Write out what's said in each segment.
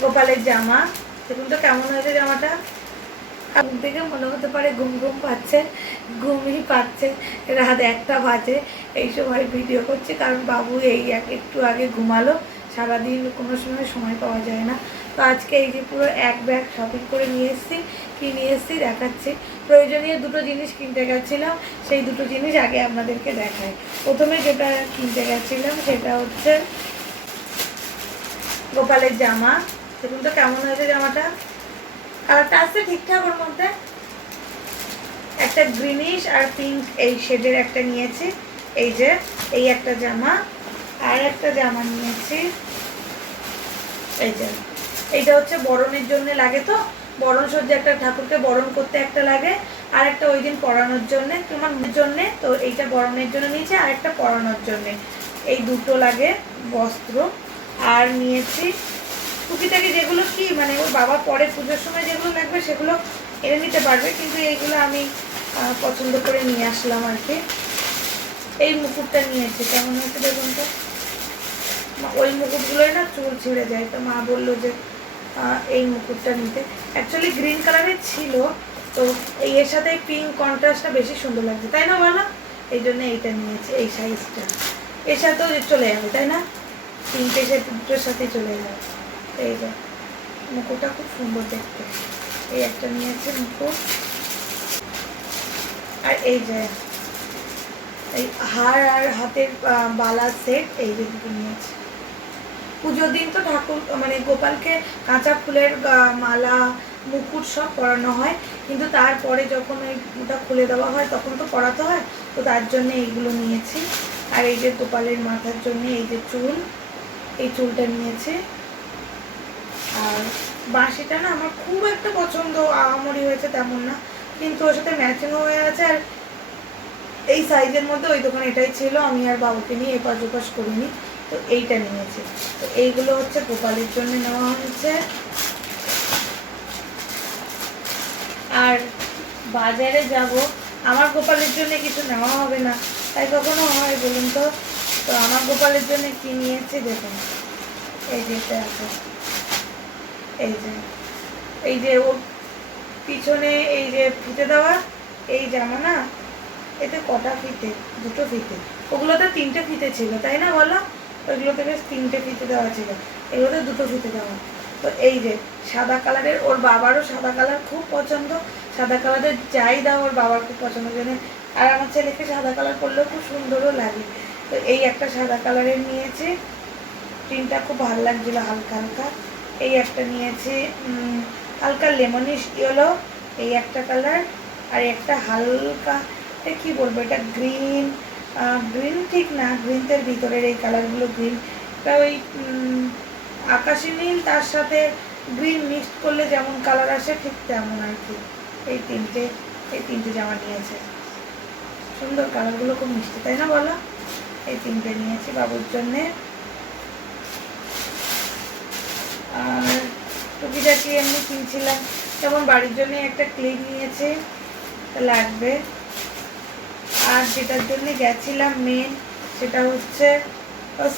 গোপালের জামা। দেখুন তো কেমন হয়েছে জামাটা। থেকে মনে হতে পারে ঘুম ঘুম পাচ্ছে, ঘুমই পাচ্ছে। রাত একটা বাজে, এই সময় ভিডিও করছি, কারণ বাবু এই এক- একটু আগে ঘুমালো। সারাদিন কোনো সময় সময় পাওয়া যায় না। তো আজকে এই যে পুরো এক ব্যাগ শপিং করে নিয়ে এসেছি, কি নিয়ে এসেছি দেখাচ্ছি। প্রয়োজনীয় দুটো জিনিস কিনতে গেছিলাম, সেই দুটো জিনিস আগে আপনাদেরকে দেখাই। প্রথমে যেটা কিনতে গেছিলাম, সেটা হচ্ছে গোপালের জামা। দেখুন তো কেমন হয়েছে জামাটা? কালারটা আসছে ঠিকঠাক ওর মধ্যে? একটা গ্রিনিশ আর পিঙ্ক এই শেডের একটা নিয়েছি। এই যে, এই একটা জামা, আর একটা জামা নিয়েছি। এই যে, এইটা হচ্ছে বরণের জন্য লাগে তো? বরণ সজ্জা একটা ঠাকুরকে বরণ করতে একটা লাগে, আর একটা ওই দিন পরানোর জন্যে, তোমার জন্যে, তো এইটা বরণের জন্য নিয়েছি, আর একটা পরানোর জন্যে। এই দুটো লাগে বস্ত্র। আর নিয়েছি টুকিটাকি যেগুলো কি মানে ওর বাবা পরে পুজোর সময় যেগুলো লাগবে সেগুলো এনে নিতে পারবে, কিন্তু এইগুলো আমি পছন্দ করে নিয়ে আসলাম আর কি। এই মুকুটটা নিয়েছি কেমন হয়েছে দেখুন তো? ওই মুকুটগুলোই না চুল ছিঁড়ে যায়। তো মা বলল যে এই মুকুটটা নিতে। অ্যাকচুয়ালি গ্রিন কালারের ছিল, তো এই এর সাথে পিঙ্ক কন্ট্রাস্টটা বেশি সুন্দর লাগছে। তাই না বলো? এই জন্য এইটা নিয়েছি এই সাইজটা এর সাথেও চলে যাবে, তাই না? পিঙ্কের সাথে, দুটোর সাথে চলে যাবে। এই যে, মুকুটটা খুব সুন্দর দেখতে। এই একটা নিয়েছে মুকুট। আর এই যে, এই হার আর হাতের বালা সেট এই যে দুটো নিয়েছি। পুজোর দিন তো ঠাকুর মানে গোপালকে কাঁচা ফুলের মালা, মুকুট সব পরানো হয়। কিন্তু তারপরে যখন ওই ওটা খুলে দেওয়া হয়, তখন তো পরাতে হয়। তো তার জন্য এইগুলো নিয়েছি। আর এই যে গোপালের মাথার জন্য এই যে চুল, এই চুলটা নিয়েছি। আর বাঁশিটা না আমার খুব একটা পছন্দ, আহামরি হয়েছে তেমন না। কিন্তু ওর সাথে ম্যাচিং হয়ে আছে আর এই সাইজের মধ্যে ওই দোকানে এটাই ছিল, আমি আর বাবুকে নিয়ে এপাশ ওপাশ করিনি, তো এইটা নিয়েছি। তো এইগুলো হচ্ছে গোপালের জন্য নেওয়া হয়েছে আর বাজারে যাব, আমার গোপালের জন্য কিছু নেওয়া হবে না, তাই কখনো হয় বলুন তো? তো আমার গোপালের জন্য কি নিয়েছি দেখুন। এই যেটা আছে। এই যে এই যে ওর পিছনে এই যে ফিতে দেওয়া, এই জামা না, এতে কটা ফিতে? দুটো ফিতে। ওগুলোতে তিনটে ফিতে ছিল, তাই না বলো? ওইগুলোতে বেশ তিনটে ফিতে দেওয়া ছিল। এগুলোতে দুটো ফিতে দেওয়া। তো এই যে, সাদা কালারের, ওর বাবারও সাদা কালার খুব পছন্দ। সাদা কালারের যাই দাও ওর বাবার খুব পছন্দ জন্য আর আমার ছেলেকে সাদা কালার করলেও খুব সুন্দরও লাগে। তো এই একটা সাদা কালারের নিয়েছে। প্রিন্টটা খুব ভালো লাগছিল হালকা হালকা। এই একটা নিয়েছি হালকা লেমনিশ ইয়েলো, এই একটা কালার আর একটা হালকা এটা কি বলব, এটা গ্রিন গ্রিন ঠিক না গ্রিনদের ভিতরের এই কালারগুলো গ্রিন এটা ওই আকাশি নীল, তার সাথে গ্রিন মিক্সড করলে যেমন কালার আসে ঠিক তেমন আর কি, এই তিনটে এই তিনটে জামা নিয়েছে। সুন্দর কালারগুলো খুব মিষ্টি, তাই না বলো? এই তিনটে নিয়েছি বাবুর জন্যে আর টুকিটাকি এমনি কিনছিলাম। যেমন বাড়ির জন্য একটা ক্লিপ নিয়েছে লাগবে। আর যেটার জন্য গেছিলাম মেন সেটা হচ্ছে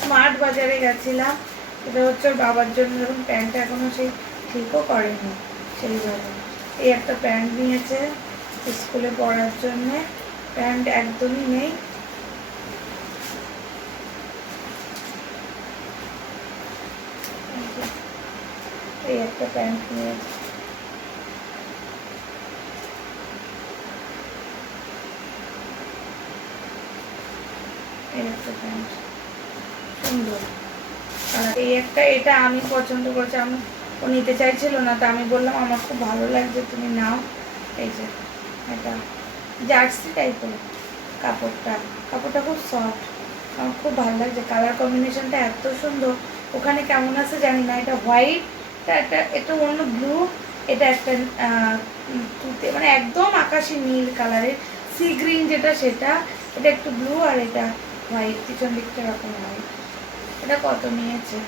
স্মার্ট বাজারে গেছিলাম। সেটা হচ্ছে বাবার জন্য যখন প্যান্টটা এখনও সেই ঠিকও করেনি, সেইভাবে। এই একটা প্যান্ট নিয়েছে, স্কুলে পড়ার জন্যে। প্যান্ট একদমই নেই। এই একটা প্যান্ট নিয়েছে এই একটা প্যান্ট। সুন্দর। আর এই একটা, এটা আমি পছন্দ করেছি। আমি, ও নিতে চাইছিল না, তা আমি বললাম, আমার খুব ভালো লাগছে, তুমি নাও। এই যে, এটা জার্সি টাইপের কাপড়টা। কাপড়টা খুব সফট। আমার খুব ভালো লাগছে। কালার কম্বিনেশনটা এত সুন্দর। ওখানে কেমন আছে জানি না। এটা হোয়াইট এটা একটা এটা অন্য ব্লু এটা একটা তুতে মানে একদম আকাশি নীল কালারের সি গ্রিন যেটা সেটা, এটা একটু ব্লু আর এটা হোয়াইট পিছন দিকটা এরকম হোয়াইট এটা কত নিয়েছে?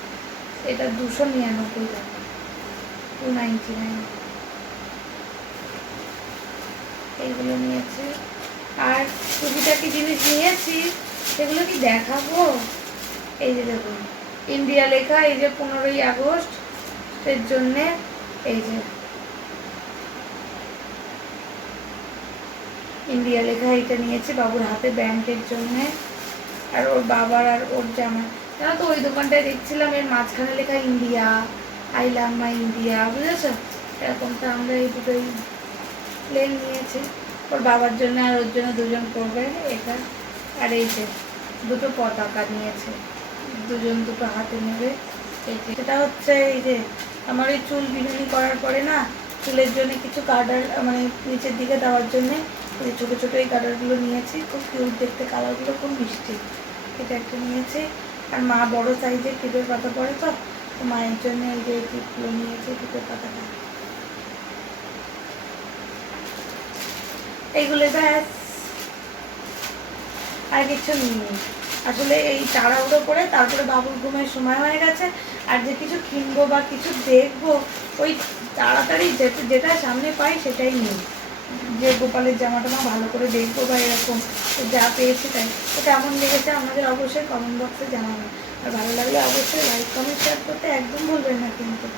এটা দুশো নিরানব্বই টাকা টু নাইনটি নাইন এইগুলো নিয়েছে। আর টুকিটাকি জিনিস নিয়েছি? সেগুলো কি দেখাবো? এই যে দেখুন, ইন্ডিয়া লেখা, এই যে পনেরোই আগস্ট এর জন্যে এই যে ইন্ডিয়া লেখা এটা নিয়েছি বাবুর হাতে ব্যাংকের জন্যে। আর ওর বাবার আর ওর জামা। জানো তো ওই দোকানটায় দেখছিলাম, এর মাঝখানে লেখা India, I love my India, বুঝেছ? এরকম তো আমরা এই দুটোই প্লেন নিয়েছি। ওর বাবার জন্য আর ওর জন্য দুজন করবে এটা। আর এই যে দুটো পতাকা নিয়েছে। দুজন দুটো হাতে নেবে। এটা হচ্ছে এই যে আমার এই চুল বিনুনি করার পরে না, চুলের জন্য কিছু কার্ডার মানে নিচের দিকে দেওয়ার জন্যে এই ছোটো ছোটো এই কার্ডারগুলো নিয়েছি। খুব কিউট দেখতে, কালারগুলো খুব মিষ্টি। এটা একটা নিয়েছি। আর মা বড় সাইজের টিপের পাতা পরে তো মায়ের জন্য এই যে টিপগুলো নিয়েছি, টিপের পাতাটা। এইগুলো ব্যাস। আর কিছু নিইনি আসলে এই তাড়াহুড়ো করে তারপরে বাবুর ঘুমের সময় হয়ে গেছে। আর যে কিছু কিনবো বা কিছু দেখব, ওই তাড়াতাড়ি যেটা সামনে পাই সেটাই নিই। যে গোপালের জামাটা মা ভালো করে দেখব বা এরকম যা পেয়েছি তাই। তো কেমন লেগেছে আমাদের অবশ্যই কমেন্ট বক্সে জানাবেন। আর ভালো লাগলে অবশ্যই লাইক কমেন্ট শেয়ার করতে একদম ভুলবেন না কিন্তু।